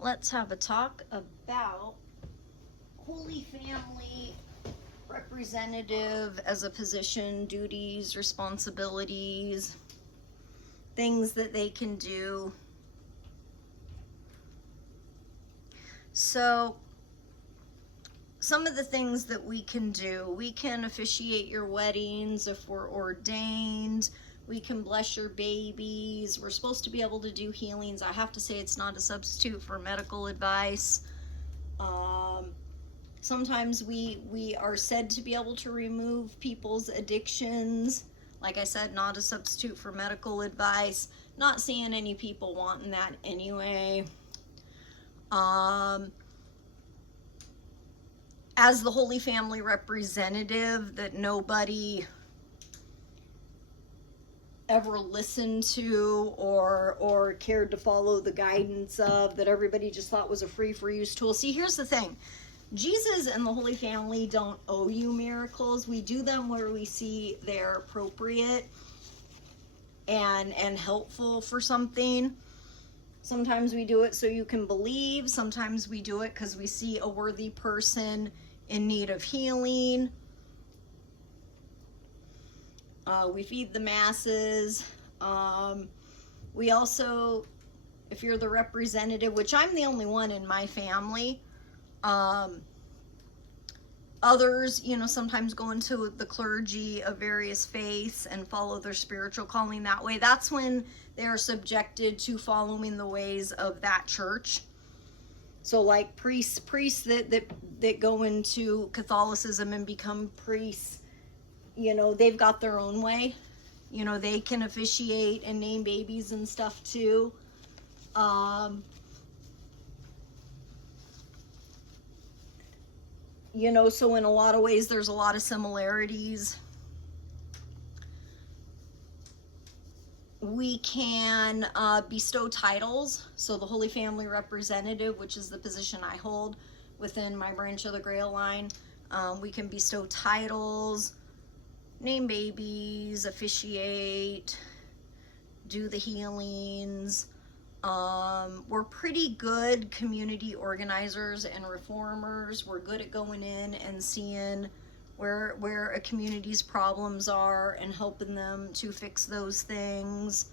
let's have a talk about Holy Family representative as a position, duties, responsibilities, things that they can do. So some of the things that we can do, we can officiate your weddings if we're ordained. We can bless your babies. We're supposed to be able to do healings. I have to say it's not a substitute for medical advice. Sometimes we are said to be able to remove people's addictions. Like I said, not a substitute for medical advice. Not seeing any people wanting that anyway. As the Holy Family representative that nobody ever listened to or cared to follow the guidance of, that everybody just thought was a free for use tool. See, here's the thing. Jesus and the Holy Family don't owe you miracles. We do them where we see they're appropriate and helpful for something. Sometimes we do it so you can believe. Sometimes we do it because we see a worthy person in need of healing. We feed the masses. We also, if you're the representative, which I'm the only one in my family, others, sometimes go into the clergy of various faiths and follow their spiritual calling that way. That's when they are subjected to following the ways of that church. So like priests that go into Catholicism and become priests, they've got their own way. They can officiate and name babies and stuff too. So in a lot of ways, there's a lot of similarities. We can bestow titles. So the Holy Family representative, which is the position I hold within my branch of the Grail line, we can bestow titles, name babies, officiate, do the healings. We're pretty good community organizers and reformers. We're good at going in and seeing where a community's problems are and helping them to fix those things.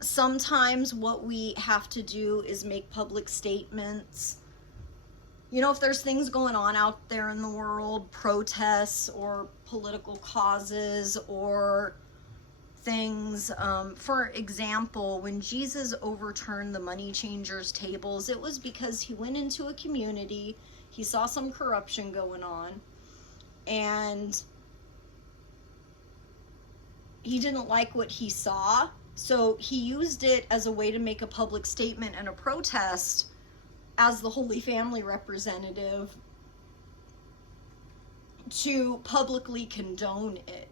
Sometimes what we have to do is make public statements. If there's things going on out there in the world, protests or political causes or things. For example, when Jesus overturned the money changers' tables, it was because he went into a community, he saw some corruption going on, and he didn't like what he saw. So he used it as a way to make a public statement and a protest as the Holy Family representative to publicly condone it,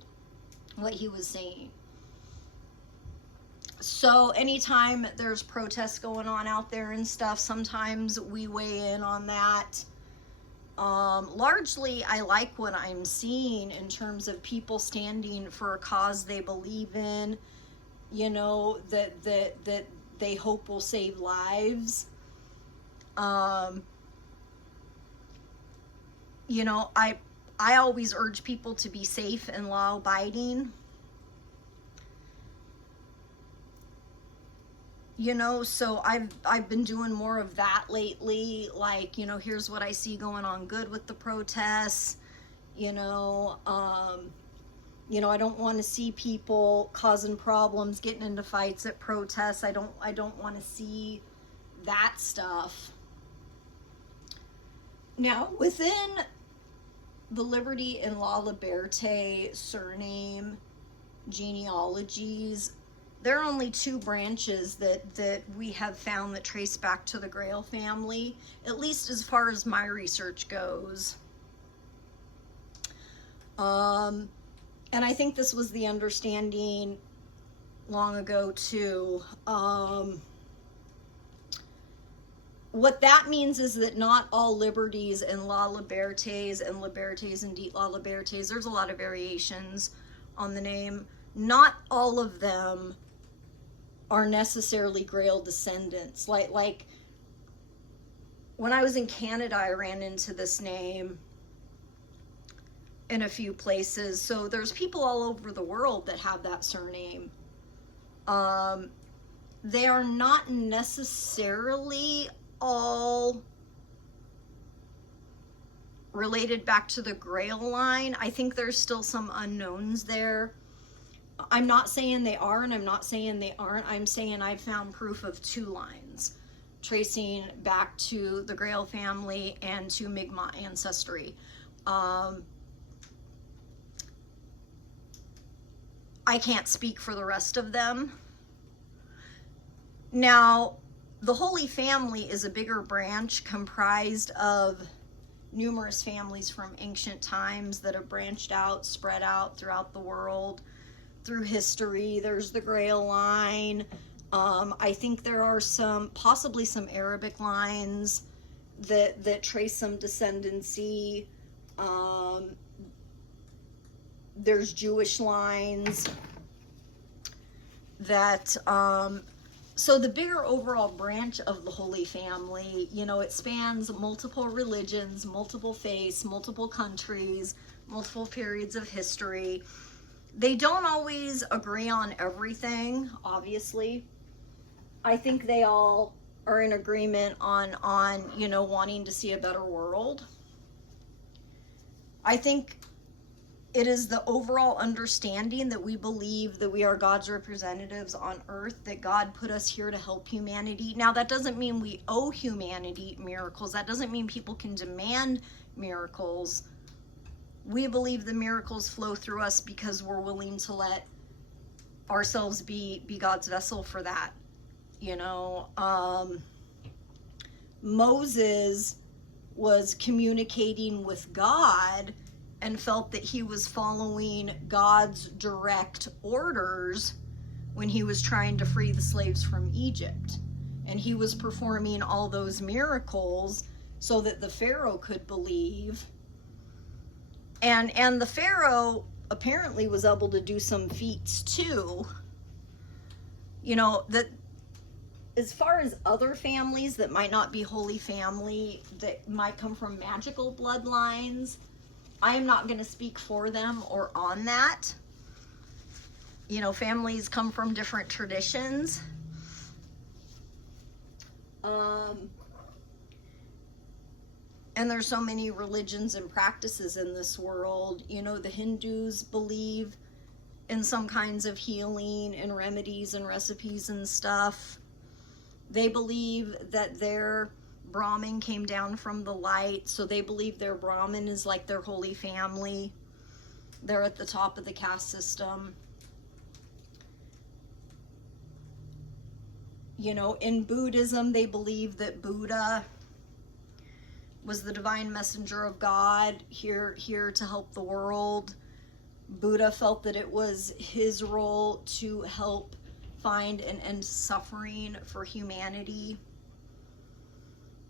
what he was saying. So anytime there's protests going on out there and stuff, sometimes we weigh in on that. Largely, I like what I'm seeing in terms of people standing for a cause they believe in, that they hope will save lives. I always urge people to be safe and law-abiding. So I've been doing more of that lately. Like, here's what I see going on good with the protests. I don't want to see people causing problems, getting into fights at protests. I don't want to see that stuff. Now, within the Liberty and La Liberté surname genealogies, there are only two branches that we have found that trace back to the Grail family, at least as far as my research goes. And I think this was the understanding long ago too. What that means is that not all liberties and La Libertés and Libertés and Dit La Libertés, there's a lot of variations on the name. Not all of them are necessarily Grail descendants. Like when I was in Canada, I ran into this name in a few places. So there's people all over the world that have that surname. They are not necessarily all related back to the Grail line. I think there's still some unknowns there. I'm not saying they are, and I'm not saying they aren't. I'm saying I've found proof of two lines tracing back to the Grail family and to Mi'kmaq ancestry. I can't speak for the rest of them. Now, the Holy Family is a bigger branch comprised of numerous families from ancient times that have branched out, spread out throughout the world, through history. There's the Grail line. I think there are possibly some Arabic lines that trace some descendancy. There's Jewish lines that, so the bigger overall branch of the Holy Family, you know, it spans multiple religions, multiple faiths, multiple countries, multiple periods of history. They don't always agree on everything, obviously. I think they all are in agreement on, you know, wanting to see a better world. I think it is the overall understanding that we believe that we are God's representatives on earth, that God put us here to help humanity. Now, that doesn't mean we owe humanity miracles. That doesn't mean people can demand miracles. We believe the miracles flow through us because we're willing to let ourselves be God's vessel for that. You know, Moses was communicating with God and felt that he was following God's direct orders when he was trying to free the slaves from Egypt. And he was performing all those miracles so that the Pharaoh could believe. And the Pharaoh apparently was able to do some feats too. You know, that as far as other families that might not be Holy Family, that might come from magical bloodlines, I am not going to speak for them or on that. You know, families come from different traditions. And there's so many religions and practices in this world. You know, the Hindus believe in some kinds of healing and remedies and recipes and stuff. They believe that their Brahmin came down from the light, so they believe their Brahmin is like their Holy Family. They're at the top of the caste system. You know, in Buddhism, they believe that Buddha was the divine messenger of God here to help the world. Buddha felt that it was his role to help find and end suffering for humanity.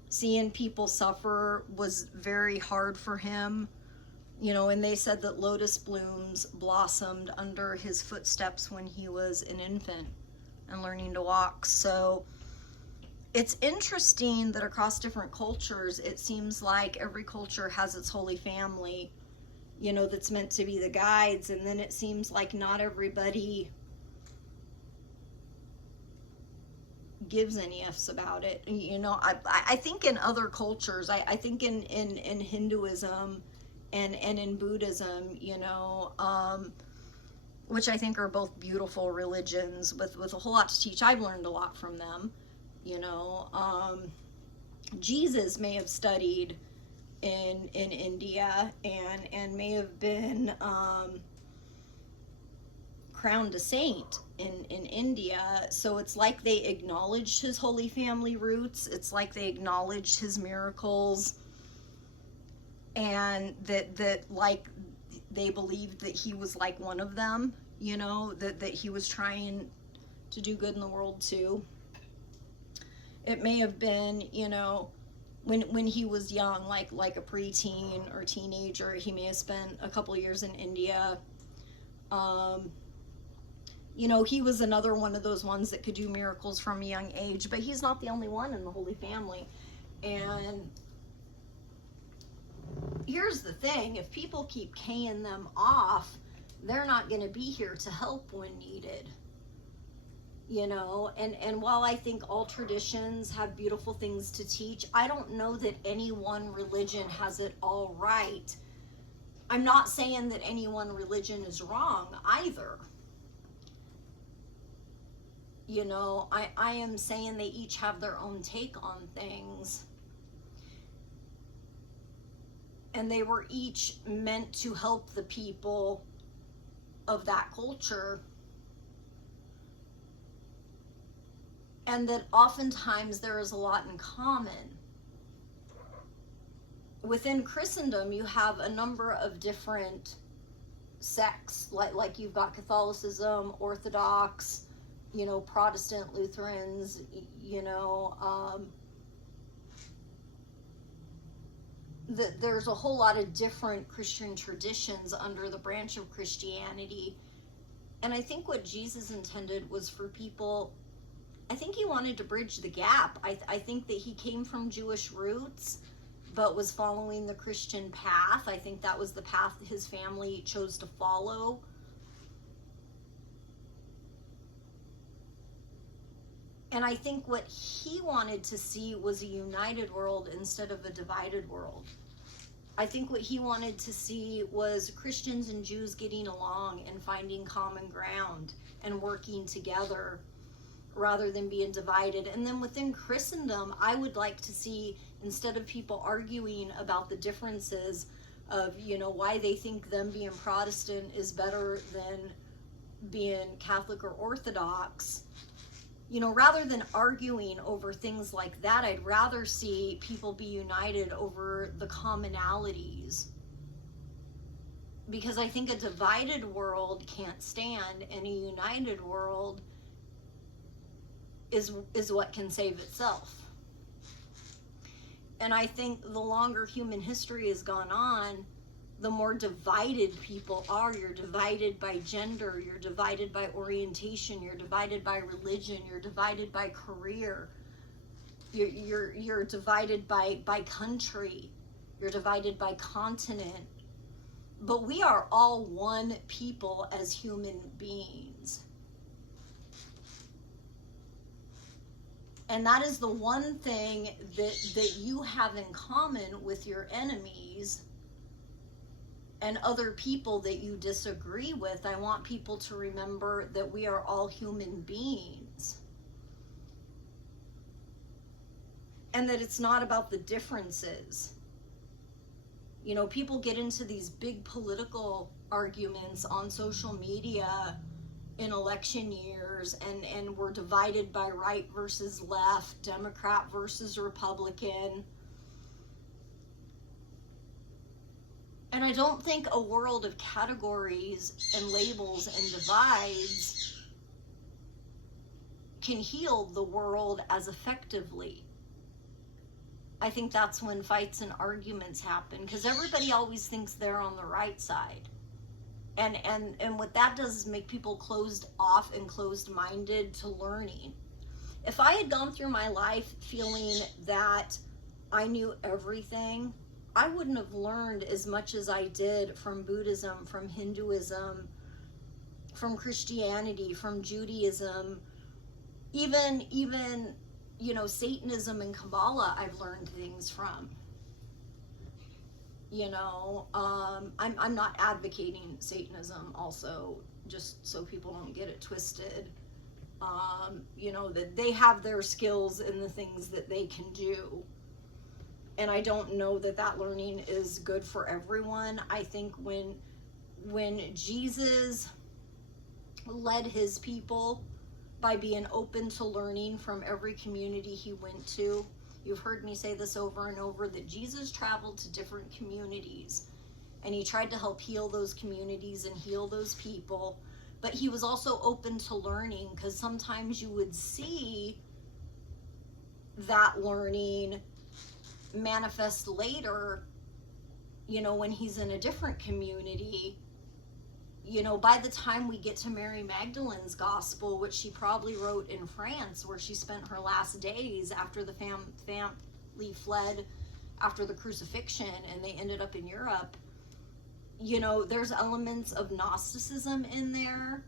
Seeing people suffer was very hard for him, you know, and they said that lotus blooms blossomed under his footsteps when he was an infant and learning to walk. So it's interesting that across different cultures, it seems like every culture has its Holy Family, you know, that's meant to be the guides, and then it seems like not everybody gives any ifs about it. You know, I think in other cultures, I think in Hinduism and in Buddhism, you know, which I think are both beautiful religions with a whole lot to teach. I've learned a lot from them, you know. Jesus may have studied in India and may have been crowned a saint in India. So it's like they acknowledged his Holy Family roots. It's like they acknowledged his miracles, and that like they believed that he was like one of them, you know, that he was trying to do good in the world too. It may have been, you know, when he was young, like a preteen or teenager, he may have spent a couple years in India, You know, he was another one of those ones that could do miracles from a young age, but he's not the only one in the Holy Family. And here's the thing, if people keep keying them off, they're not going to be here to help when needed. You know, and while I think all traditions have beautiful things to teach, I don't know that any one religion has it all right. I'm not saying that any one religion is wrong either. You know, I am saying they each have their own take on things. And they were each meant to help the people of that culture. And that oftentimes there is a lot in common. Within Christendom, you have a number of different sects, like you've got Catholicism, Orthodox, you know, Protestant, Lutherans, you know, there's a whole lot of different Christian traditions under the branch of Christianity. And I think what Jesus intended was for people, I think he wanted to bridge the gap. I think that he came from Jewish roots, but was following the Christian path. I think that was the path his family chose to follow. And I think what he wanted to see was a united world instead of a divided world. I think what he wanted to see was Christians and Jews getting along and finding common ground and working together rather than being divided. And then within Christendom, I would like to see, instead of people arguing about the differences of, you know, why they think them being Protestant is better than being Catholic or Orthodox, you know, rather than arguing over things like that, I'd rather see people be united over the commonalities. Because I think a divided world can't stand, and a united world is what can save itself. And I think the longer human history has gone on, the more divided people are. You're divided by gender, you're divided by orientation, you're divided by religion, you're divided by career, you're divided by country, you're divided by continent. But we are all one people as human beings. And that is the one thing that you have in common with your enemies and other people that you disagree with. I want people to remember that we are all human beings. And that it's not about the differences. You know, people get into these big political arguments on social media in election years, and we're divided by right versus left, Democrat versus Republican. And I don't think a world of categories and labels and divides can heal the world as effectively. I think that's when fights and arguments happen, because everybody always thinks they're on the right side. And what that does is make people closed off and closed-minded to learning. If I had gone through my life feeling that I knew everything, I wouldn't have learned as much as I did from Buddhism, from Hinduism, from Christianity, from Judaism, even you know, Satanism and Kabbalah I've learned things from. You know, I'm not advocating Satanism also, just so people don't get it twisted. You know, that they have their skills in the things that they can do. And I don't know that that learning is good for everyone. I think when Jesus led his people by being open to learning from every community he went to, you've heard me say this over and over, that Jesus traveled to different communities and he tried to help heal those communities and heal those people. But he was also open to learning, because sometimes you would see that learning manifest later, you know, when he's in a different community, you know, by the time we get to Mary Magdalene's gospel, which she probably wrote in France, where she spent her last days after the family fled after the crucifixion and they ended up in Europe, you know, there's elements of Gnosticism in there.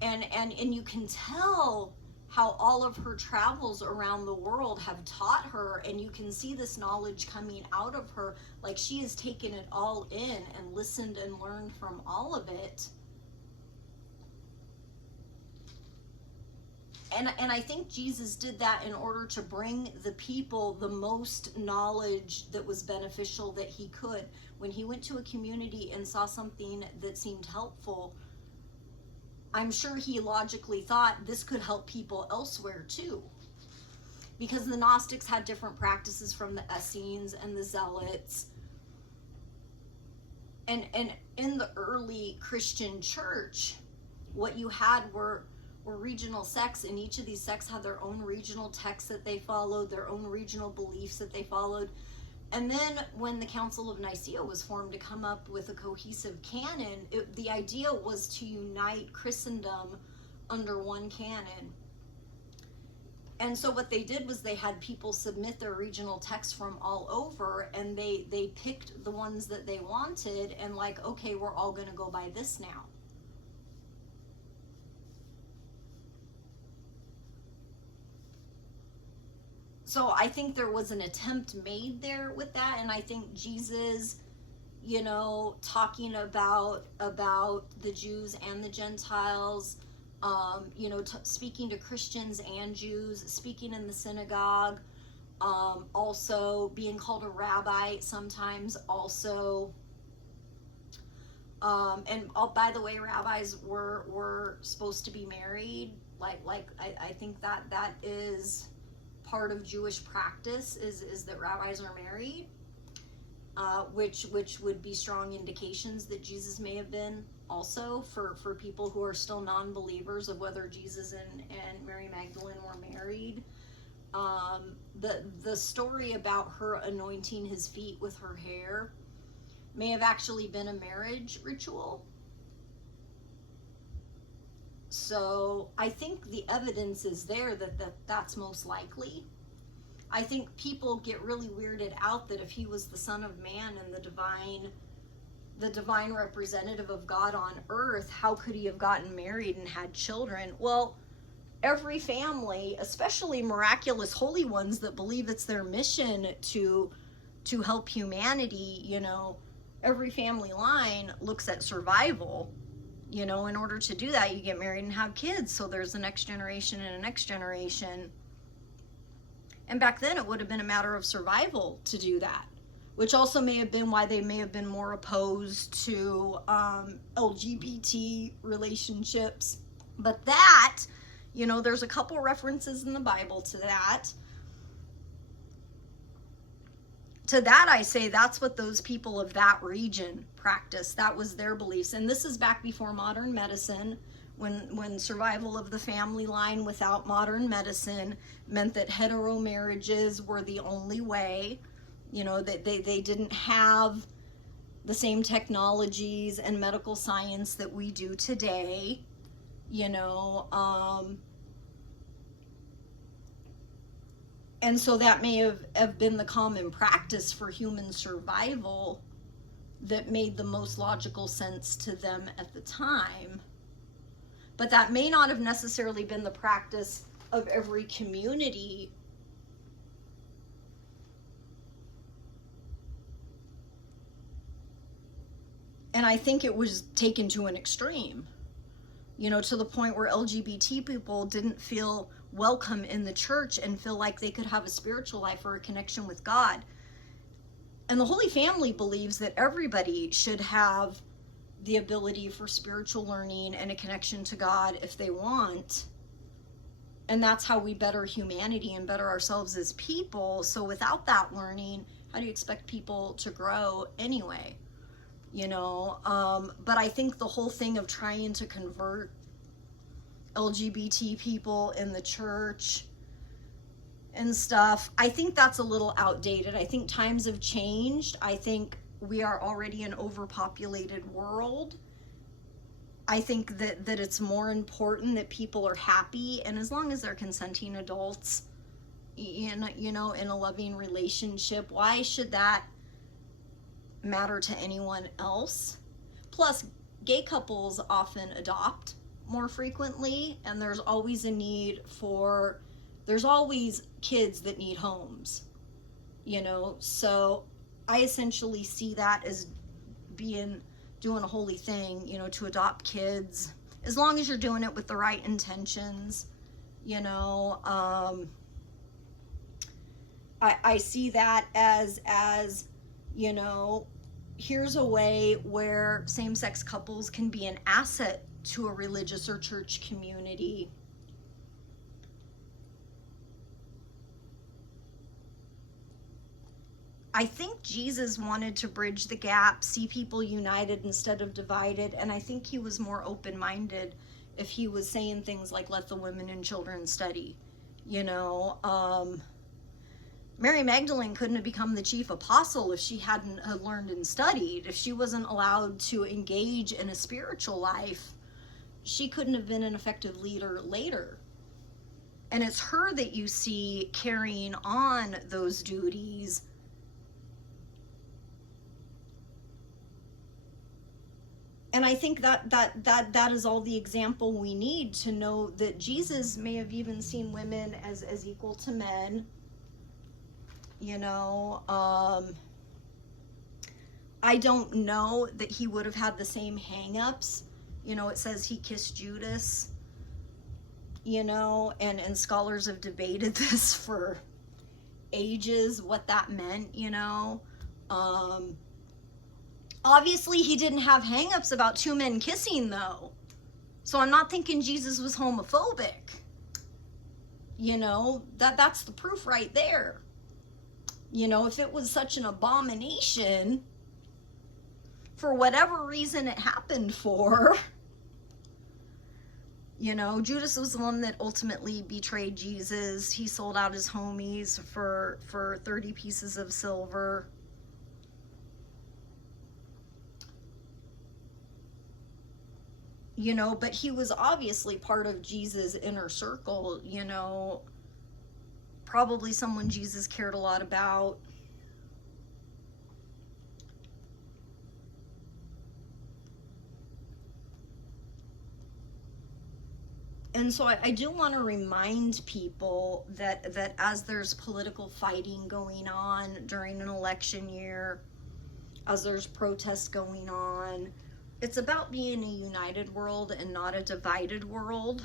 And you can tell how all of her travels around the world have taught her, and you can see this knowledge coming out of her, like she has taken it all in and listened and learned from all of it. And I think Jesus did that in order to bring the people the most knowledge that was beneficial that he could. When he went to a community and saw something that seemed helpful, I'm sure he logically thought this could help people elsewhere too. Because the Gnostics had different practices from the Essenes and the Zealots. And in the early Christian church, what you had were regional sects, and each of these sects had their own regional texts that they followed, their own regional beliefs that they followed. And then when the Council of Nicaea was formed to come up with a cohesive canon, the idea was to unite Christendom under one canon. And so what they did was they had people submit their regional texts from all over, and they picked the ones that they wanted, and like, okay, we're all going to go by this now. So I think there was an attempt made there with that, and I think Jesus, you know, talking about the Jews and the Gentiles, you know, speaking to Christians and Jews, speaking in the synagogue, also being called a rabbi sometimes also. And by the way, rabbis were supposed to be married. I think that is part of Jewish practice is that rabbis are married, which would be strong indications that Jesus may have been also for people who are still non-believers of whether Jesus and Mary Magdalene were married. The story about her anointing his feet with her hair may have actually been a marriage ritual. So I think the evidence is there that's most likely. I think people get really weirded out that if he was the Son of Man and the divine representative of God on earth, how could he have gotten married and had children? Well, every family, especially miraculous holy ones that believe it's their mission to help humanity, you know, every family line looks at survival. You know, in order to do that, you get married and have kids. So there's a next generation and a next generation. And back then it would have been a matter of survival to do that, which also may have been why they may have been more opposed to LGBT relationships. But that, you know, there's a couple references in the Bible to that. To that I say that's what those people of that region practiced. That was their beliefs. And this is back before modern medicine, when survival of the family line without modern medicine meant that hetero marriages were the only way. You know, that they didn't have the same technologies and medical science that we do today. You know, and so that may have been the common practice for human survival that made the most logical sense to them at the time. But that may not have necessarily been the practice of every community. And I think it was taken to an extreme, you know, to the point where LGBT people didn't feel welcome in the church and feel like they could have a spiritual life or a connection with God. And the Holy Family believes that everybody should have the ability for spiritual learning and a connection to God if they want. And that's how we better humanity and better ourselves as people. So without that learning, how do you expect people to grow anyway? You know, but I think the whole thing of trying to convert LGBT people in the church and stuff, I think that's a little outdated. I think times have changed. I think we are already an overpopulated world, I think that it's more important that people are happy, and as long as they're consenting adults, in in a loving relationship, why should that matter to anyone else? Plus, gay couples often adopt more frequently, and there's always kids that need homes, so I essentially see that as doing a holy thing, to adopt kids, as long as you're doing it with the right intentions. I see that as here's a way where same-sex couples can be an asset to a religious or church community. I think Jesus wanted to bridge the gap, see people united instead of divided, and I think he was more open-minded if he was saying things like, let the women and children study. Mary Magdalene couldn't have become the chief apostle if she hadn't learned and studied. If she wasn't allowed to engage in a spiritual life, she couldn't have been an effective leader later. And it's her that you see carrying on those duties. And I think that is all the example we need to know that Jesus may have even seen women as equal to men. I don't know that he would have had the same hang-ups. It says he kissed Judas, and scholars have debated this for ages, what that meant, Obviously, he didn't have hang-ups about two men kissing, though. So I'm not thinking Jesus was homophobic. That's the proof right there. If it was such an abomination, for whatever reason it happened for, Judas was the one that ultimately betrayed Jesus. He sold out his homies for 30 pieces of silver. But he was obviously part of Jesus' inner circle, probably someone Jesus cared a lot about. And so I do want to remind people that as there's political fighting going on during an election year, as there's protests going on, it's about being a united world and not a divided world.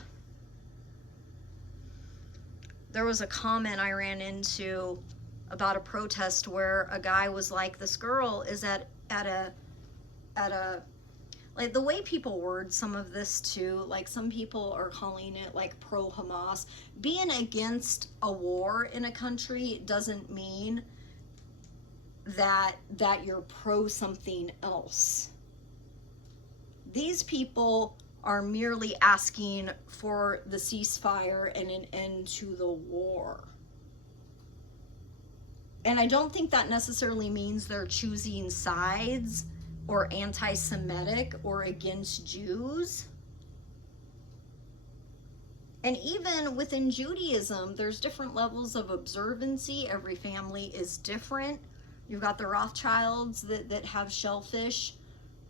There was a comment I ran into about a protest where a guy was like, this girl is at a like, the way people word some of this too, like some people are calling it like pro-Hamas. Being against a war in a country doesn't mean that you're pro something else. These people are merely asking for the ceasefire and an end to the war. And I don't think that necessarily means they're choosing sides or anti-Semitic or against Jews. And even within Judaism, there's different levels of observancy. Every family is different. You've got the Rothschilds that have shellfish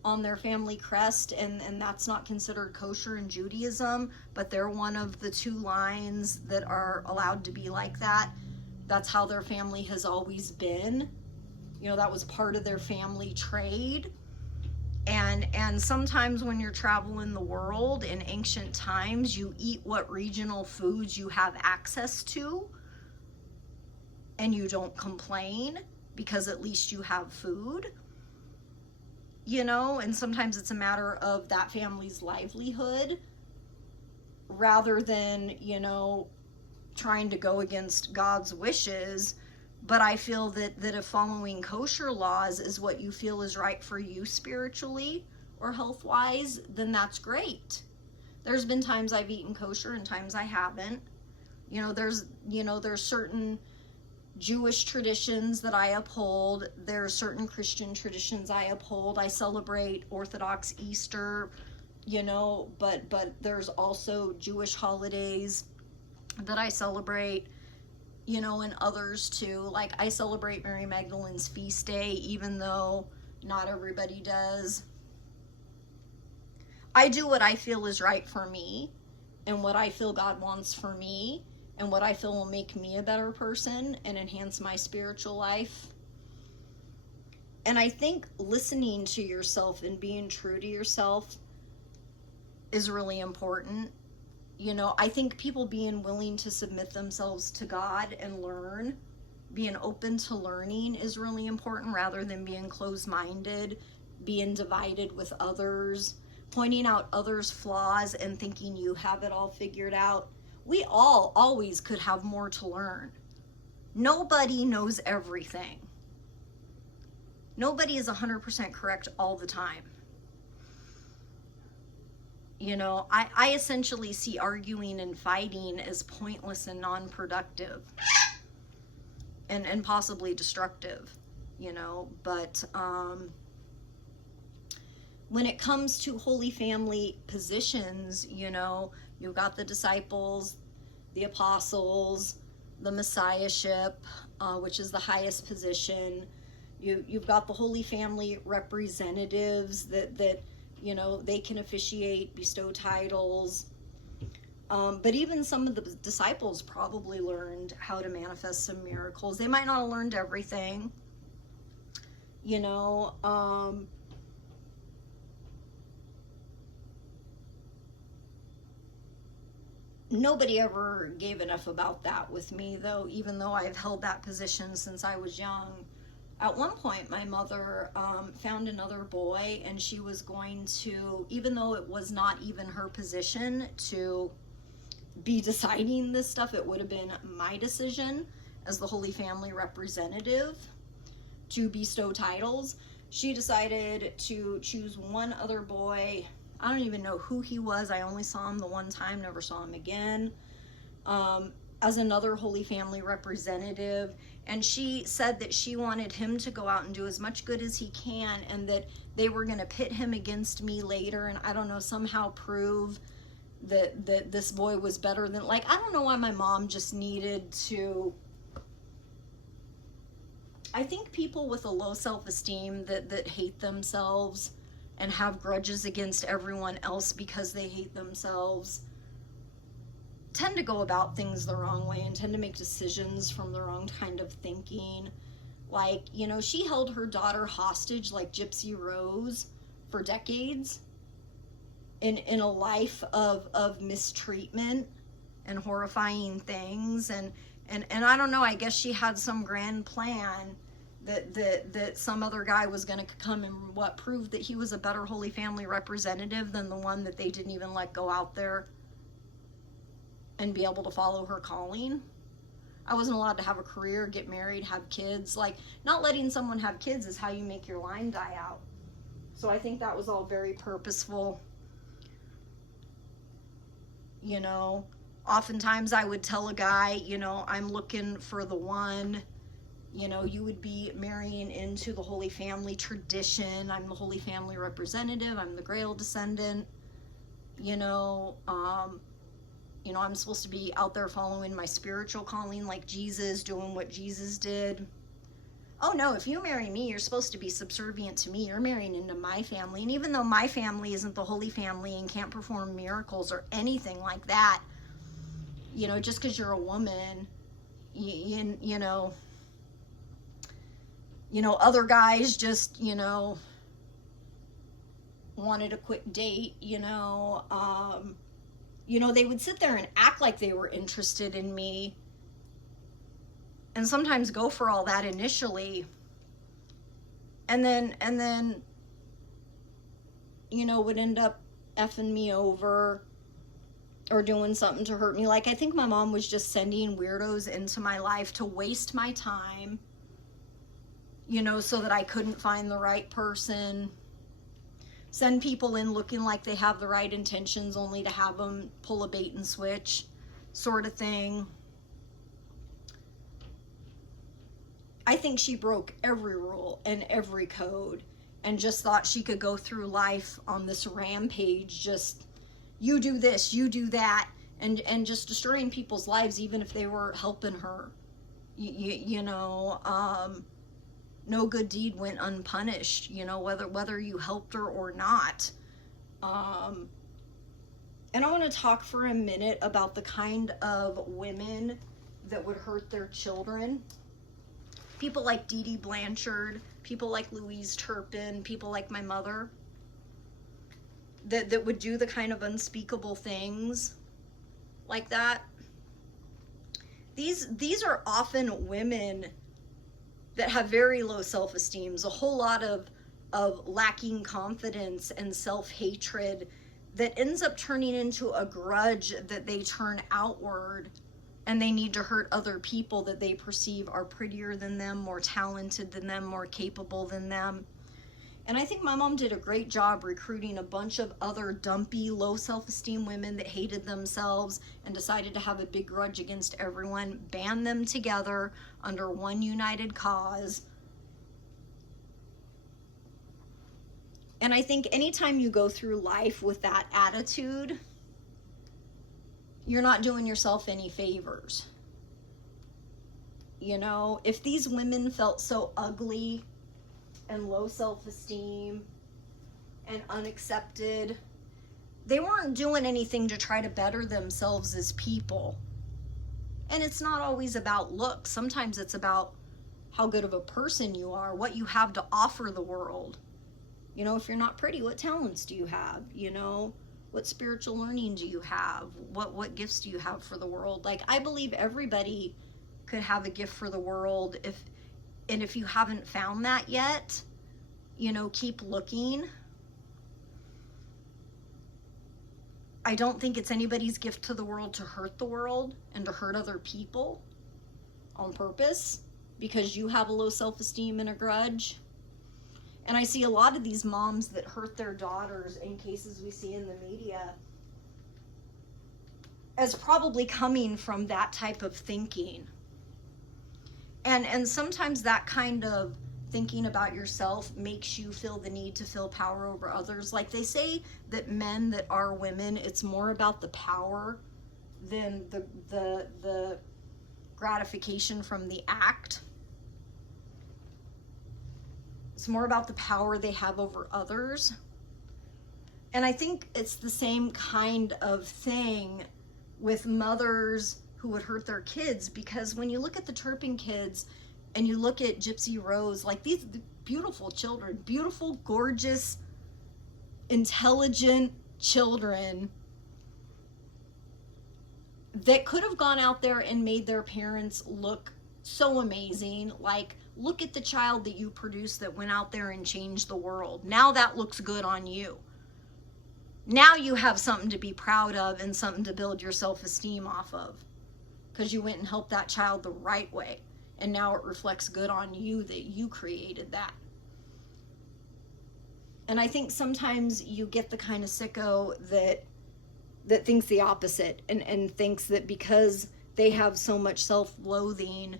on their family crest, and that's not considered kosher in Judaism, but they're one of the two lines that are allowed to be like that. That's how their family has always been. That was part of their family trade. And sometimes when you're traveling the world in ancient times, you eat what regional foods you have access to, and you don't complain because at least you have food. And sometimes it's a matter of that family's livelihood rather than, trying to go against God's wishes. But I feel that if following kosher laws is what you feel is right for you spiritually or health-wise, then that's great. There's been times I've eaten kosher and times I haven't. There's certain Jewish traditions that I uphold. There are certain Christian traditions I uphold. I celebrate Orthodox Easter you know, but there's also Jewish holidays that I celebrate, you know, and others too. Like, I celebrate Mary Magdalene's feast day, even though not everybody does. I do what I feel is right for me, and what I feel God wants for me, and what I feel will make me a better person and enhance my spiritual life. And I think listening to yourself and being true to yourself is really important. You know, I think people being willing to submit themselves to God and learn, being open to learning is really important, rather than being closed-minded, being divided with others, pointing out others' flaws and thinking you have it all figured out. We all always could have more to learn. Nobody knows everything. Nobody is 100% correct all the time. You know, I essentially see arguing and fighting as pointless and non-productive and possibly destructive, you know. But when it comes to Holy Family positions, you know, you've got the disciples, the apostles, the messiahship, which is the highest position. You've got the Holy Family representatives that you know, they can officiate, bestow titles. But even some of the disciples probably learned how to manifest some miracles. They might not have learned everything, you know. Nobody ever gave enough about that with me, though, even though I've held that position since I was young. At one point, my mother found another boy, and she was going to, even though it was not even her position to be deciding this stuff, it would have been my decision as the Holy Family representative to bestow titles. She decided to choose one other boy. I don't even know who he was. I only saw him the one time, never saw him again. As another Holy Family representative, and she said that she wanted him to go out and do as much good as he can, and that they were going to pit him against me later, and I don't know, somehow prove that this boy was better than, like, I don't know why my mom just needed to. I think people with a low self-esteem that hate themselves and have grudges against everyone else because they hate themselves tend to go about things the wrong way and tend to make decisions from the wrong kind of thinking. Like, you know, she held her daughter hostage like Gypsy Rose for decades in a life of mistreatment and horrifying things, and I don't know, I guess she had some grand plan that some other guy was going to come and prove that he was a better Holy Family representative than the one that they didn't even let go out there and be able to follow her calling. I wasn't allowed to have a career, get married, have kids. Like, not letting someone have kids is how you make your line die out. So I think that was all very purposeful. You know, oftentimes I would tell a guy, you know, I'm looking for the one. You know, you would be marrying into the Holy Family tradition. I'm the Holy Family representative. I'm the Grail descendant. You know, I'm supposed to be out there following my spiritual calling like Jesus, doing what Jesus did. Oh no, if you marry me, you're supposed to be subservient to me. You're marrying into my family. And even though my family isn't the Holy Family and can't perform miracles or anything like that, you know, just because you're a woman, you know, other guys just, you know, wanted a quick date, you know, they would sit there and act like they were interested in me, and sometimes go for all that initially, and then you know, would end up effing me over or doing something to hurt me. Like, I think my mom was just sending weirdos into my life to waste my time, you know, so that I couldn't find the right person. Send people in looking like they have the right intentions, only to have them pull a bait and switch sort of thing. I think she broke every rule and every code, and just thought she could go through life on this rampage, just you do this, you do that, and just destroying people's lives, even if they were helping her. You know, no good deed went unpunished, you know, whether you helped her or not. And I want to talk for a minute about the kind of women that would hurt their children. People like Dee Dee Blanchard, people like Louise Turpin, people like my mother, that would do the kind of unspeakable things like that. These are often women that have very low self-esteem, a whole lot of lacking confidence and self-hatred that ends up turning into a grudge that they turn outward, and they need to hurt other people that they perceive are prettier than them, more talented than them, more capable than them. And I think my mom did a great job recruiting a bunch of other dumpy, low self-esteem women that hated themselves and decided to have a big grudge against everyone, band them together under one united cause. And I think anytime you go through life with that attitude, you're not doing yourself any favors. You know, if these women felt so ugly and low self-esteem and unaccepted, they weren't doing anything to try to better themselves as people. And it's not always about looks. Sometimes it's about how good of a person you are, what you have to offer the world. You know, if you're not pretty, what talents do you have? You know, what spiritual learning do you have? What gifts do you have for the world? Like, I believe everybody could have a gift for the world. If you haven't found that yet, you know, keep looking. I don't think it's anybody's gift to the world to hurt the world and to hurt other people on purpose because you have a low self-esteem and a grudge. And I see a lot of these moms that hurt their daughters, in cases we see in the media, as probably coming from that type of thinking. And sometimes that kind of thinking about yourself makes you feel the need to feel power over others. Like they say that men that are women, it's more about the power than the gratification from the act. It's more about the power they have over others. And I think it's the same kind of thing with mothers who would hurt their kids, because when you look at the Turpin kids and you look at Gypsy Rose, like these beautiful children, beautiful, gorgeous, intelligent children that could have gone out there and made their parents look so amazing. Like, look at the child that you produced that went out there and changed the world. Now that looks good on you. Now you have something to be proud of and something to build your self-esteem off of, because you went and helped that child the right way. And now it reflects good on you that you created that. And I think sometimes you get the kind of sicko that thinks the opposite and thinks that because they have so much self-loathing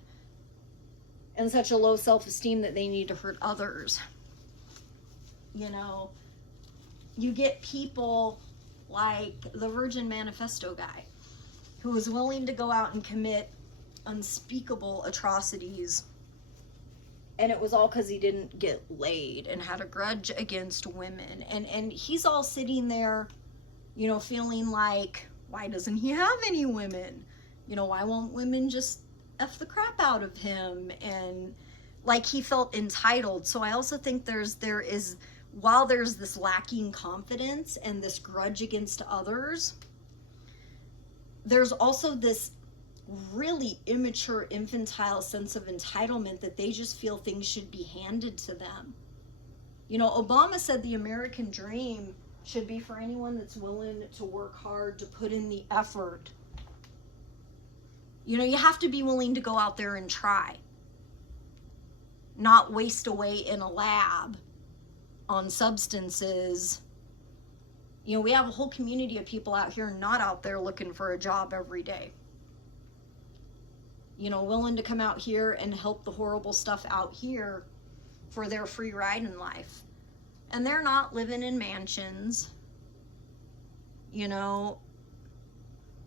and such a low self-esteem that they need to hurt others. You know, you get people like the Virgin Manifesto guy who was willing to go out and commit unspeakable atrocities, and it was all because he didn't get laid and had a grudge against women. And he's all sitting there, you know, feeling like, why doesn't he have any women? You know, why won't women just F the crap out of him? And like, he felt entitled. So I also think while there's this lacking confidence and this grudge against others, there's also this really immature, infantile sense of entitlement that they just feel things should be handed to them. You know, Obama said the American dream should be for anyone that's willing to work hard, to put in the effort. You know, you have to be willing to go out there and try, not waste away in a lab on substances. You know, we have a whole community of people out here not out there looking for a job every day. You know, willing to come out here and help the horrible stuff out here for their free ride in life. And they're not living in mansions. You know,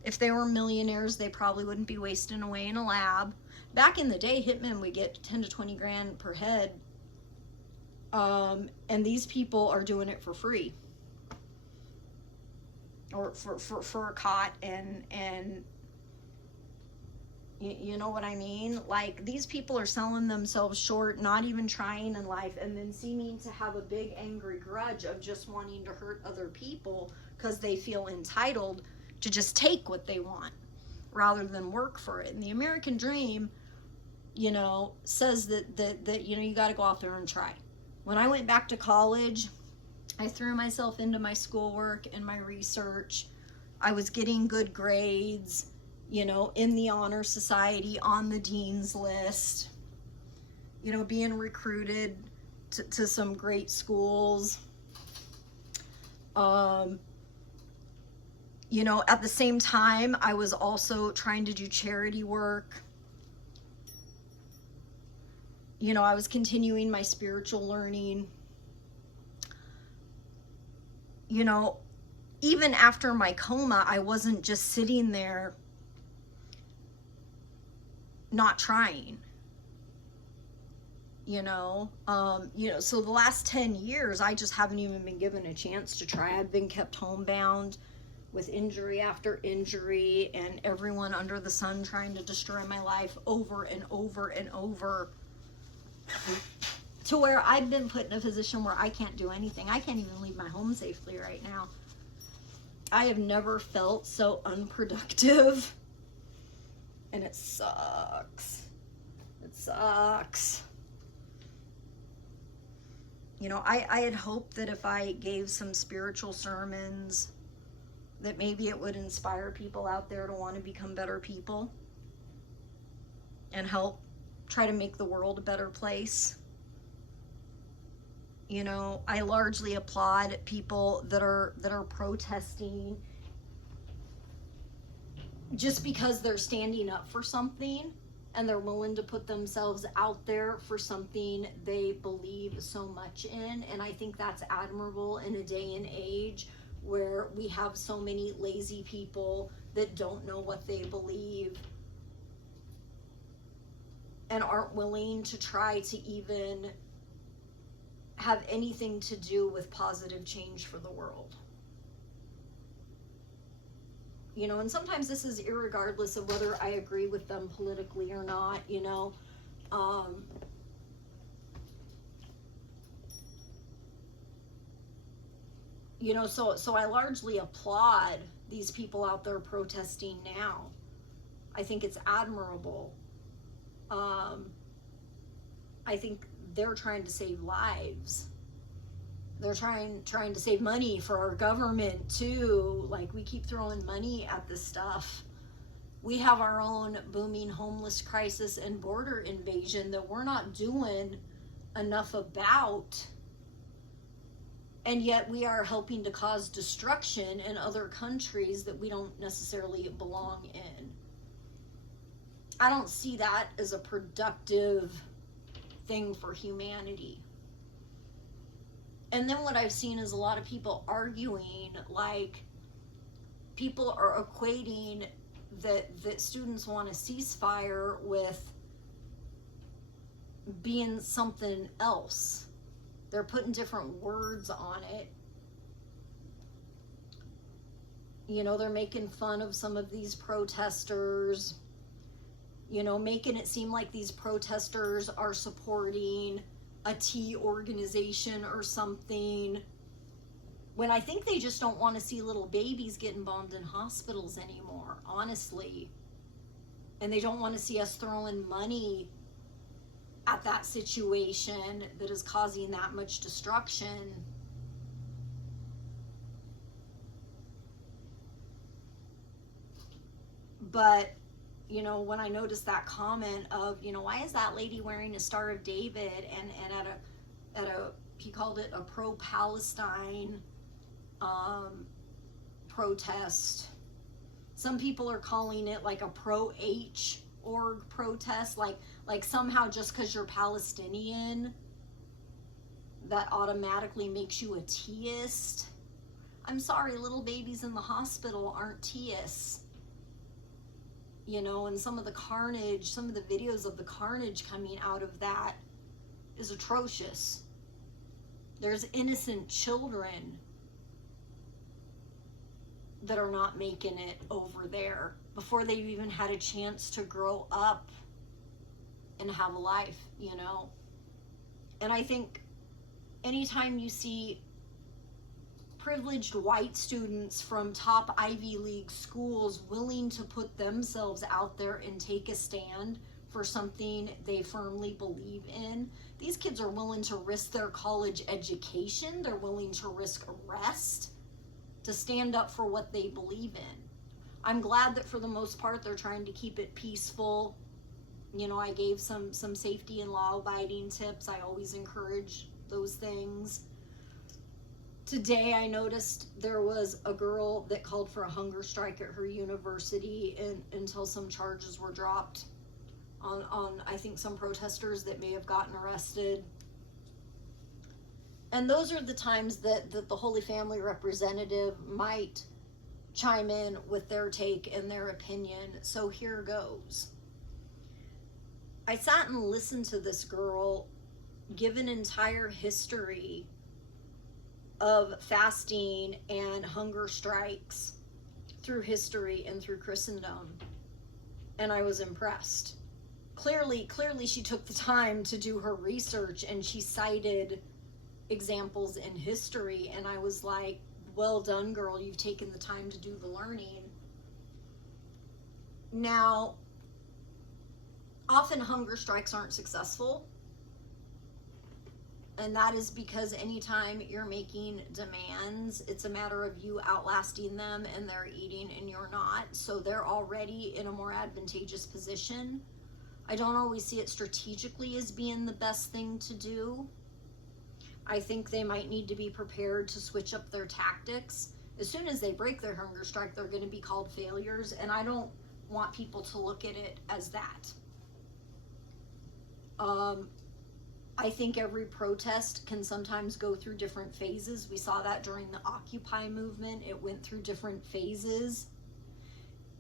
if they were millionaires, they probably wouldn't be wasting away in a lab. Back in the day, hitmen would get 10 to 20 grand per head. And these people are doing it for free. Or for a cot, and you know what I mean? Like, these people are selling themselves short, not even trying in life, and then seeming to have a big angry grudge of just wanting to hurt other people because they feel entitled to just take what they want rather than work for it. And the American dream, you know, says that you know, you got to go out there and try. When I went back to college, I threw myself into my schoolwork and my research. I was getting good grades, you know, in the honor society, on the dean's list, you know, being recruited to some great schools. You know, at the same time, I was also trying to do charity work. You know, I was continuing my spiritual learning. You know, even after my coma, I wasn't just sitting there not trying. You know, so the last 10 years, I just haven't even been given a chance to try. I've been kept homebound with injury after injury, and everyone under the sun trying to destroy my life over and over and over, to where I've been put in a position where I can't do anything. I can't even leave my home safely right now. I have never felt so unproductive, and it sucks. It sucks. You know, I had hoped that if I gave some spiritual sermons, that maybe it would inspire people out there to want to become better people and help try to make the world a better place. You know, I largely applaud people that are protesting just because they're standing up for something and they're willing to put themselves out there for something they believe so much in. And I think that's admirable in a day and age where we have so many lazy people that don't know what they believe and aren't willing to try to even have anything to do with positive change for the world. You know, and sometimes this is irregardless of whether I agree with them politically or not, you know. You know, so I largely applaud these people out there protesting now. I think it's admirable. I think they're trying to save lives. They're trying to save money for our government too. Like, we keep throwing money at this stuff. We have our own booming homeless crisis and border invasion that we're not doing enough about. And yet we are helping to cause destruction in other countries that we don't necessarily belong in. I don't see that as a productive thing for humanity. And then what I've seen is a lot of people arguing, like, people are equating that students want a ceasefire with being something else. They're putting different words on it. You know, they're making fun of some of these protesters, you know, making it seem like these protesters are supporting a tea organization or something, when I think they just don't want to see little babies getting bombed in hospitals anymore, honestly. And they don't want to see us throwing money at that situation that is causing that much destruction. But, you know, when I noticed that comment of, you know, why is that lady wearing a Star of David, and at a he called it a pro-Palestine protest. Some people are calling it like a pro-H org protest, like somehow just because you're Palestinian that automatically makes you a teist. I'm sorry, little babies in the hospital aren't teists. You know, and some of the carnage, some of the videos of the carnage coming out of that is atrocious. There's innocent children that are not making it over there before they've even had a chance to grow up and have a life, you know. And I think anytime you see privileged white students from top Ivy League schools willing to put themselves out there and take a stand for something they firmly believe in, these kids are willing to risk their college education, they're willing to risk arrest to stand up for what they believe in. I'm glad that for the most part they're trying to keep it peaceful. You know, I gave some safety and law abiding tips. I always encourage those things. Today I noticed there was a girl that called for a hunger strike at her university until some charges were dropped on I think some protesters that may have gotten arrested. And those are the times that the Holy Family representative might chime in with their take and their opinion. So here goes. I sat and listened to this girl give an entire history of fasting and hunger strikes through history and through Christendom. And I was impressed. Clearly she took the time to do her research and she cited examples in history, and I was like, well done, girl, you've taken the time to do the learning. Now, often hunger strikes aren't successful, and that is because anytime you're making demands, it's a matter of you outlasting them and they're eating and you're not, so they're already in a more advantageous position. I don't always see it strategically as being the best thing to do. I think they might need to be prepared to switch up their tactics. As soon as they break their hunger strike, they're going to be called failures, and I don't want people to look at it as that. I think every protest can sometimes go through different phases. We saw that during the Occupy movement. It went through different phases.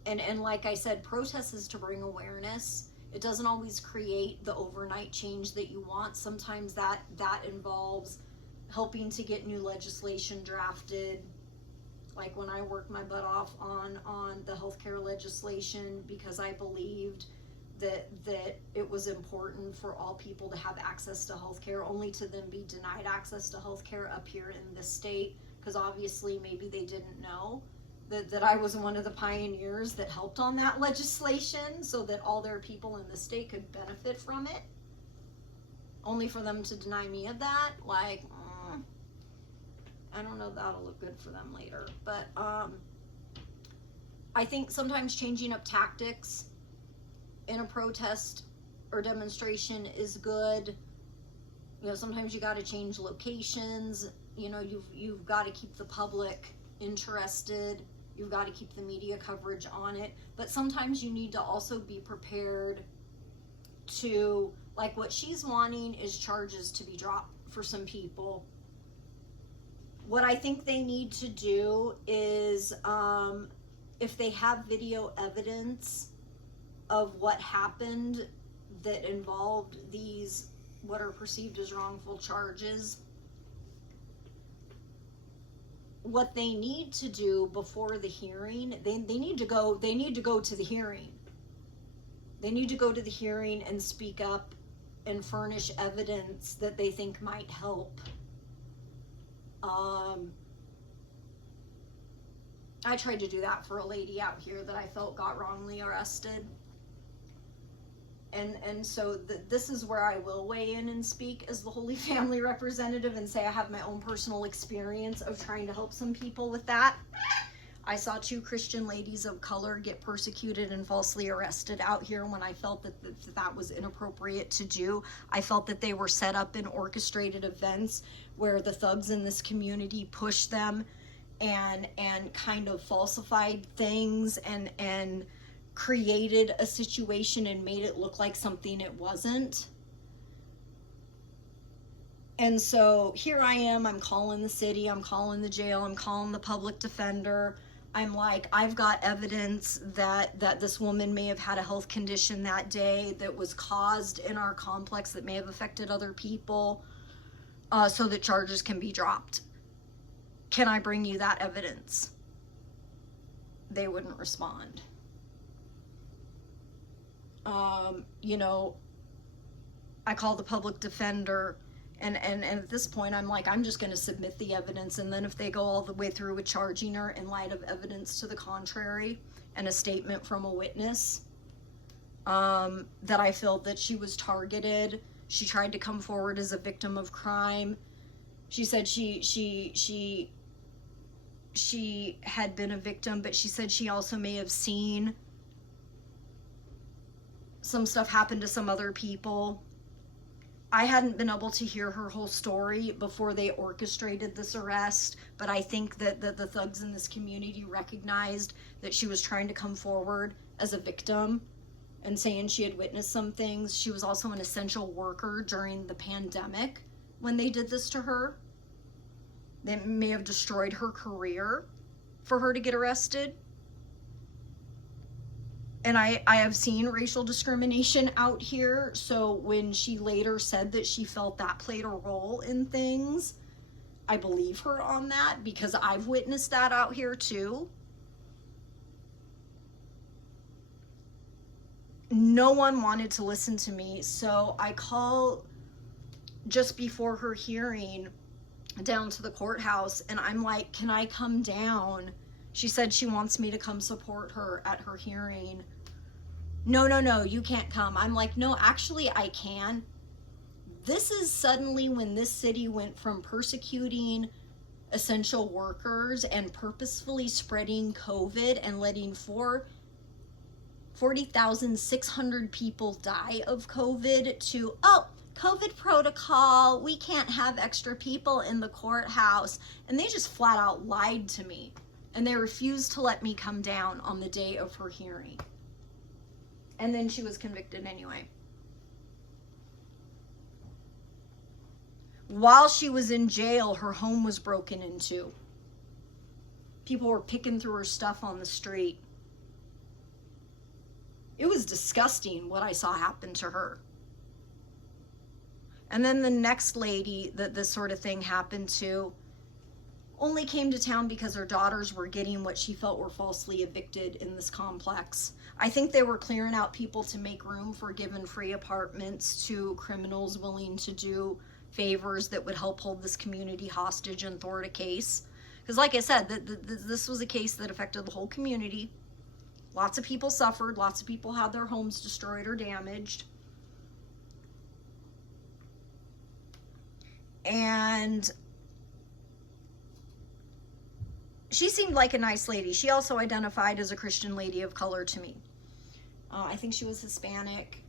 And like I said, protest is to bring awareness. It doesn't always create the overnight change that you want. Sometimes that involves helping to get new legislation drafted. Like when I worked my butt off on the healthcare legislation because I believed that it was important for all people to have access to healthcare, only to them be denied access to healthcare up here in this state, because obviously maybe they didn't know that I was one of the pioneers that helped on that legislation so that all their people in the state could benefit from it, only for them to deny me of that. Like, I don't know if that'll look good for them later. But I think sometimes changing up tactics in a protest or demonstration is good. You know, sometimes you got to change locations. You know, you've got to keep the public interested. You've got to keep the media coverage on it. But sometimes you need to also be prepared to, like, what she's wanting is charges to be dropped for some people. What I think they need to do is, if they have video evidence of what happened that involved these, what are perceived as wrongful charges, what they need to do before the hearing, they need to go to the hearing. They need to go to the hearing and speak up and furnish evidence that they think might help. I tried to do that for a lady out here that I felt got wrongly arrested. And so this is where I will weigh in and speak as the Holy Family representative and say I have my own personal experience of trying to help some people with that. I saw 2 Christian ladies of color get persecuted and falsely arrested out here when I felt that was inappropriate to do. I felt that they were set up in orchestrated events where the thugs in this community pushed them and kind of falsified things and created a situation and made it look like something it wasn't. And so here I am, I'm calling the city, I'm calling the jail, I'm calling the public defender. I'm like, I've got evidence that this woman may have had a health condition that day that was caused in our complex that may have affected other people, so that charges can be dropped. Can I bring you that evidence? They wouldn't respond. You know, I called the public defender, and at this point I'm like, I'm just going to submit the evidence, and then if they go all the way through with charging her in light of evidence to the contrary and a statement from a witness, that I feel that she was targeted, she tried to come forward as a victim of crime. She said she had been a victim, but she said she also may have seen some stuff happen to some other people. I hadn't been able to hear her whole story before they orchestrated this arrest, but I think that the thugs in this community recognized that she was trying to come forward as a victim and saying she had witnessed some things. She was also an essential worker during the pandemic when they did this to her. They may have destroyed her career for her to get arrested. And I have seen racial discrimination out here, so when she later said that she felt that played a role in things, I believe her on that, because I've witnessed that out here too. No one wanted to listen to me, so I call just before her hearing down to the courthouse, and I'm like, can I come down? She said she wants me to come support her at her hearing. No, you can't come. I'm like, no, actually I can. This is suddenly when this city went from persecuting essential workers and purposefully spreading COVID and letting 40,600 people die of COVID to, oh, COVID protocol, we can't have extra people in the courthouse. And they just flat out lied to me. And they refused to let me come down on the day of her hearing. And then she was convicted anyway. While she was in jail, her home was broken into. People were picking through her stuff on the street. It was disgusting what I saw happen to her. And then the next lady that this sort of thing happened to only came to town because her daughters were getting what she felt were falsely evicted in this complex. I think they were clearing out people to make room for giving free apartments to criminals willing to do favors that would help hold this community hostage and thwart a case. Because like I said, this was a case that affected the whole community. Lots of people suffered. Lots of people had their homes destroyed or damaged. And she seemed like a nice lady. She also identified as a Christian lady of color to me. I think she was Hispanic.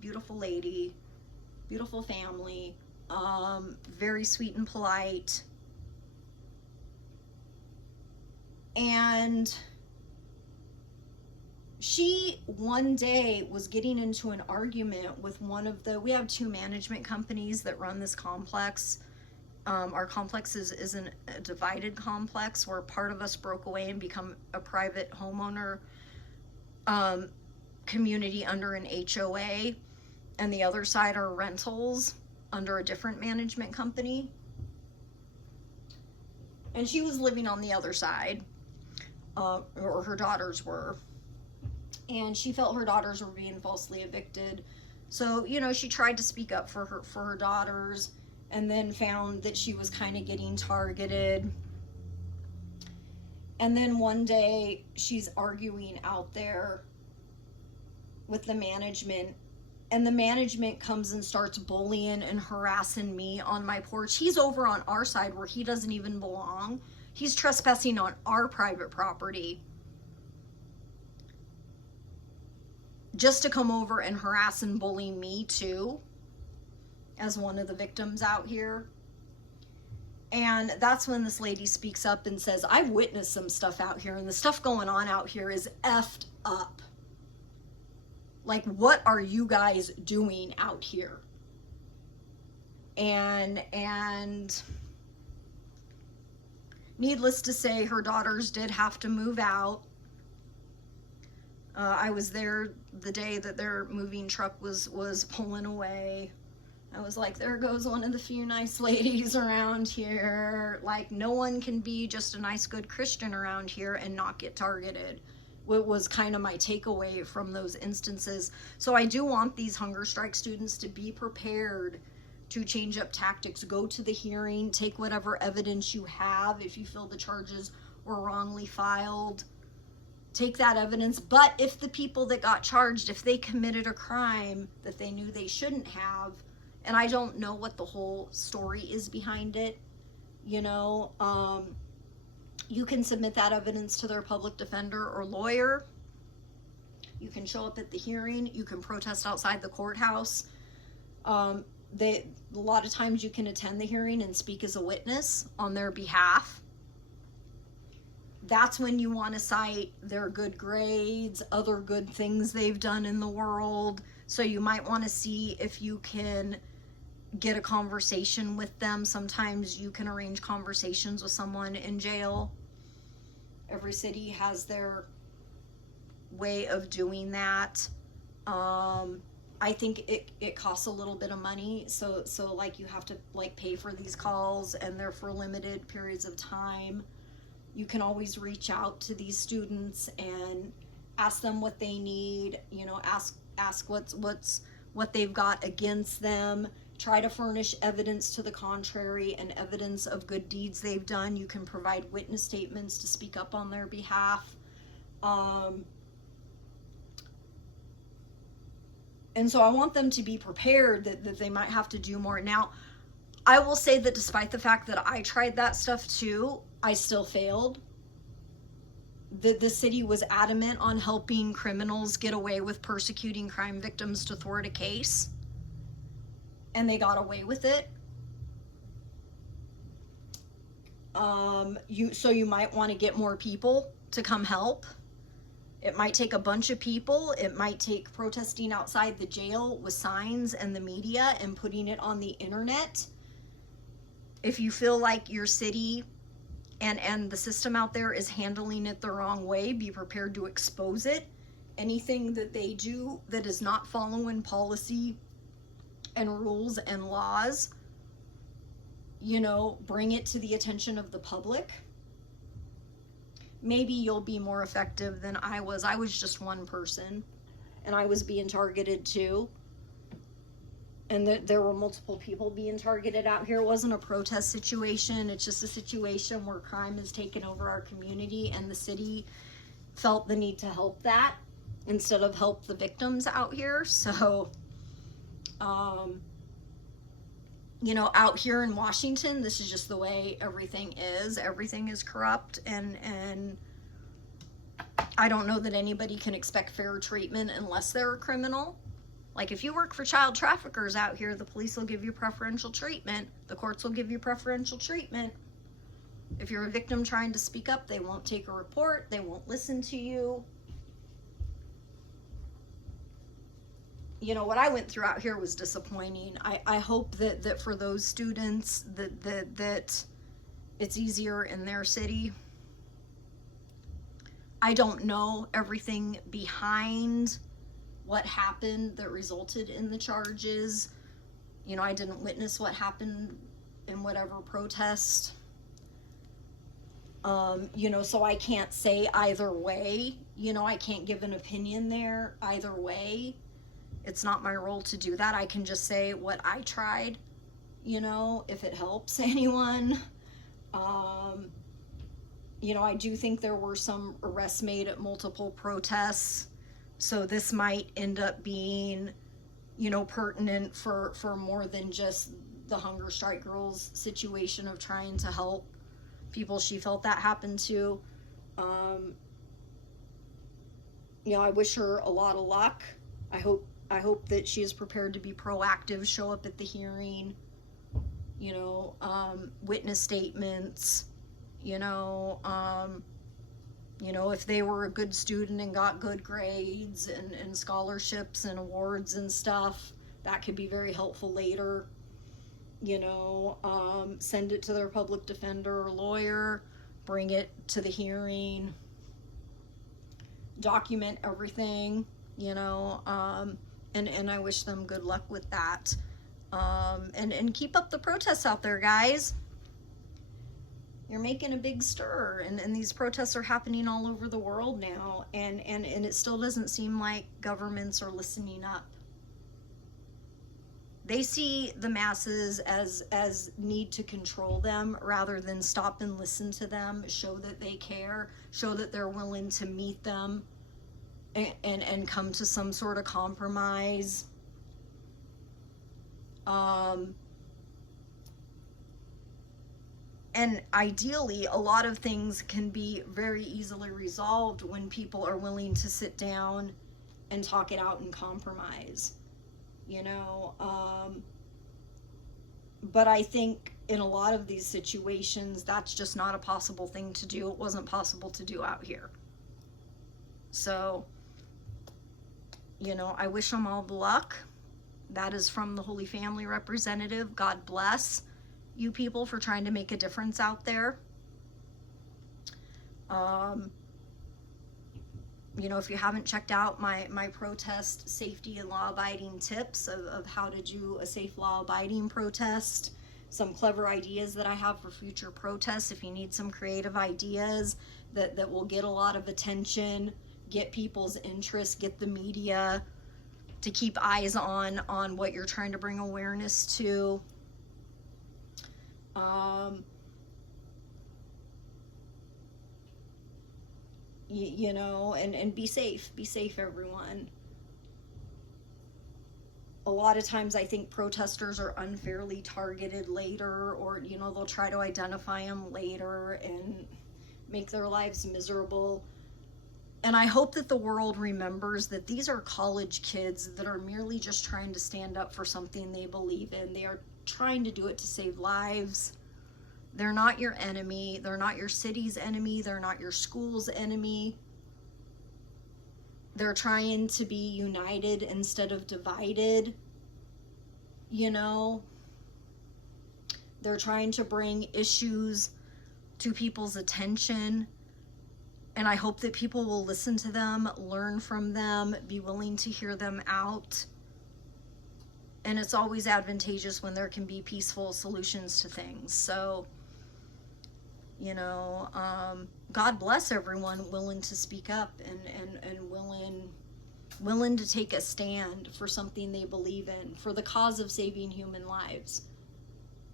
Beautiful lady. Beautiful family. Very sweet and polite. And she one day was getting into an argument with one of we have two management companies that run this complex. Our complex is a divided complex where part of us broke away and become a private homeowner community under an HOA, and the other side are rentals under a different management company. And she was living on the other side, or her daughters were, and she felt her daughters were being falsely evicted. So, you know, she tried to speak up for her daughters, and then found that she was kind of getting targeted. And then one day she's arguing out there with the management, and the management comes and starts bullying and harassing me on my porch. He's over on our side where he doesn't even belong. He's trespassing on our private property just to come over and harass and bully me too, as one of the victims out here. And that's when this lady speaks up and says, I've witnessed some stuff out here, and the stuff going on out here is effed up. Like, what are you guys doing out here? And needless to say, her daughters did have to move out. I was there the day that their moving truck was pulling away. I was like, there goes one of the few nice ladies around here. Like, no one can be just a nice, good Christian around here and not get targeted. What was kind of my takeaway from those instances. So I do want these hunger strike students to be prepared to change up tactics. Go to the hearing, take whatever evidence you have. If you feel the charges were wrongly filed, take that evidence. But if the people that got charged, if they committed a crime that they knew they shouldn't have, and I don't know what the whole story is behind it, you know, you can submit that evidence to their public defender or lawyer. You can show up at the hearing. You can protest outside the courthouse. A lot of times you can attend the hearing and speak as a witness on their behalf. That's when you want to cite their good grades, other good things they've done in the world. So you might want to see if you can get a conversation with them. Sometimes you can arrange conversations with someone in jail. Every city has their way of doing that. I think it costs a little bit of money, so like you have to like pay for these calls, and they're for limited periods of time. You can always reach out to these students and ask them what they need, you know, ask what they've got against them. Try to furnish evidence to the contrary and evidence of good deeds they've done. You can provide witness statements to speak up on their behalf. And so I want them to be prepared that they might have to do more. Now, I will say that despite the fact that I tried that stuff too, I still failed. The city was adamant on helping criminals get away with persecuting crime victims to thwart a case. And they got away with it. So you might want to get more people to come help. It might take a bunch of people. It might take protesting outside the jail with signs and the media and putting it on the internet. If you feel like your city and the system out there is handling it the wrong way, be prepared to expose it. Anything that they do that is not following policy and rules and laws, you know, bring it to the attention of the public. Maybe you'll be more effective than I was. I was just one person, and I was being targeted too. And there were multiple people being targeted out here. It wasn't a protest situation. It's just a situation where crime has taken over our community, and the city felt the need to help that instead of help the victims out here. So, you know, out here in Washington, this is just the way everything is. Everything is corrupt, and I don't know that anybody can expect fair treatment unless they're a criminal. Like, if you work for child traffickers out here, the police will give you preferential treatment. The courts will give you preferential treatment. If you're a victim trying to speak up, they won't take a report. They won't listen to you. You know, what I went through out here was disappointing. I hope that for those students that it's easier in their city. I don't know everything behind what happened that resulted in the charges. You know, I didn't witness what happened in whatever protest. You know, so I can't say either way. You know, I can't give an opinion there either way. It's not my role to do that. I can just say what I tried, you know, if it helps anyone. You know, I do think there were some arrests made at multiple protests. So this might end up being, you know, pertinent for more than just the hunger strike girl's situation of trying to help people she felt that happened to. You know, I wish her a lot of luck. I hope that she is prepared to be proactive, show up at the hearing, you know, witness statements, you know, if they were a good student and got good grades and scholarships and awards and stuff, that could be very helpful later. you know, send it to their public defender or lawyer, bring it to the hearing, document everything, you know, and I wish them good luck with that. And keep up the protests out there, guys. You're making a big stir, and these protests are happening all over the world now, and it still doesn't seem like governments are listening up. They see the masses as need to control them rather than stop and listen to them, show that they care, show that they're willing to meet them and come to some sort of compromise. And ideally, a lot of things can be very easily resolved when people are willing to sit down and talk it out and compromise, you know. But I think in a lot of these situations, that's just not a possible thing to do. It wasn't possible to do out here. So, you know, I wish them all the luck. That is from the Holy Family representative. God bless you people for trying to make a difference out there. You know, if you haven't checked out my protest safety and law-abiding tips of how to do a safe law-abiding protest, some clever ideas that I have for future protests, if you need some creative ideas that will get a lot of attention, get people's interest, get the media to keep eyes on what you're trying to bring awareness to. You know, and be safe, everyone. A lot of times I think protesters are unfairly targeted later, or, you know, they'll try to identify them later and make their lives miserable. And I hope that the world remembers that these are college kids that are merely just trying to stand up for something they believe in. They are trying to do it to save lives. They're not your enemy. They're not your city's enemy. They're not your school's enemy. They're trying to be united instead of divided. You know, they're trying to bring issues to people's attention. And I hope that people will listen to them, learn from them, be willing to hear them out. And it's always advantageous when there can be peaceful solutions to things. So, you know, God bless everyone willing to speak up and willing to take a stand for something they believe in, for the cause of saving human lives,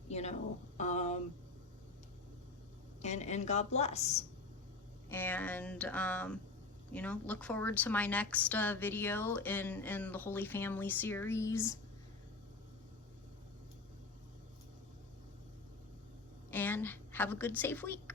you know, and God bless. And, you know, look forward to my next video in the Holy Family series. And have a good, safe week.